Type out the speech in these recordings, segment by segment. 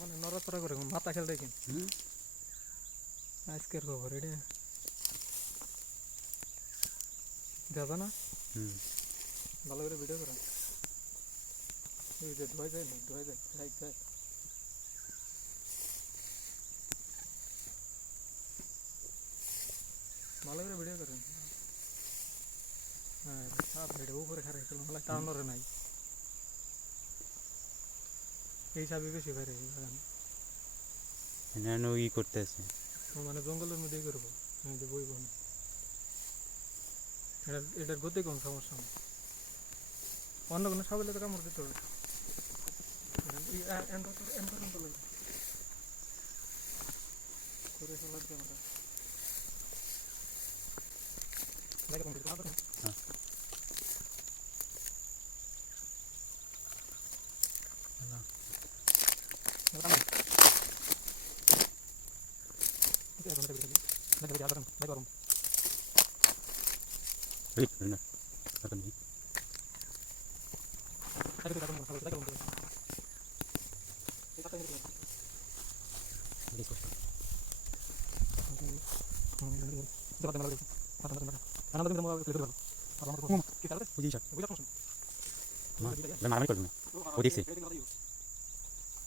মানে নড়াচড়া করে মাথা খেল দেখি হুম আজকের খবর এটা যাবে না ভালো করে ভিডিও করেন ধোয়া যায় না ধোয়া যায় লাইক যায় ভালো করে ভিডিও করেন। হ্যাঁ। সব উপরে খারাপ ছিল মানে টাউনরে নাই এই সাবি বেশি বাইরে এনানো ই করতেছে মানে জঙ্গলের মধ্যেই করব তো বইব না এটার এটার গতি কম সমস্যা অন্য কোনো সাবলে তো কামড় দিতে হবে করে ফেলার ক্যামেরা হ্যাঁ। ওই না এখন নেই দেখো বুঝি সব মারামারি করব না ও দেখছে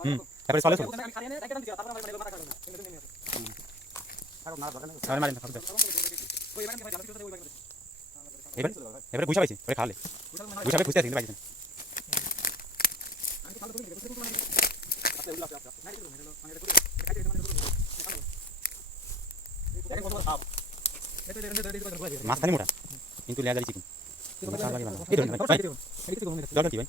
হুম, তারপরে চলে চলো। এবারে গুছা পাইছে খালে গুছা খুঁজতে আছে না। মাঝখানে মোটা, কিন্তু চিকুন ভাই। দরকার কি ভাই?